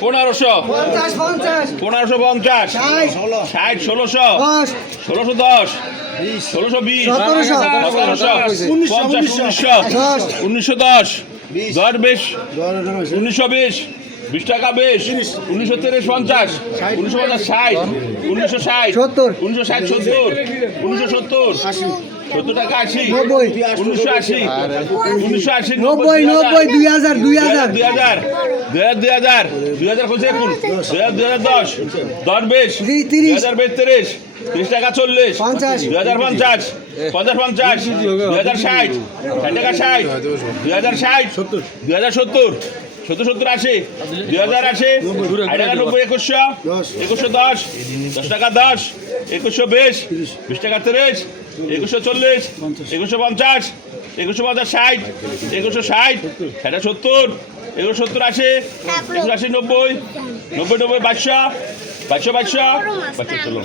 পনেরোশো। পনেরোশো। পঞ্চাশ ষাট। ষোলোশো। ষোলোশো দশ। ষোলোশো বিশ। পঞ্চাশ। উনিশশো। উনিশশো দশ। দশ বিশ। উনিশশো বিশ। বিশ টাকা বেশ। উনিশশো তিরিশ পঞ্চাশ। উনিশশো পঞ্চাশ ষাট। উনিশশো ষাট। সত্তর। উনিশশো ষাট সত্তর। উনিশশো সত্তর। নব্বই। উনিশশো আশি। উনিশশো আশি নব্বই নব্বই দুই হাজার। দুই হাজার দুই হাজার দুই হাজার। দুই হাজার দুই হাজার। পঁচিশ এখন? দুই হাজার দুই হাজার দশ। দশ বেশ। জি, তিরিশ। দুই হাজার বেশ তিরিশ। তিরিশ টাকা চল্লিশ। পঞ্চাশ। দুই হাজার পঞ্চাশ। পঞ্চাশ পঞ্চাশ। দুই হাজার ষাট। ষাট টাকা ষাট। দুই হাজার ষাট। দুই হাজার সত্তর। সত্তর সত্তর আশি। দুই হাজার আশি। আট টাকা নব্বই একুশশো। একুশশো দশ। দশ টাকা দশ। একুশশো বিশ বিশ টাকা তিরিশ একুশশো চল্লিশ একুশশো পঞ্চাশ একুশশো পঞ্চাশ ষাট একুশশো ষাট ষাটা সত্তর একুশো সত্তর আশি একুশো আশি নব্বই নব্বই নব্বই বাইশশো বাইশশো বাইশশো বাইশশো চলো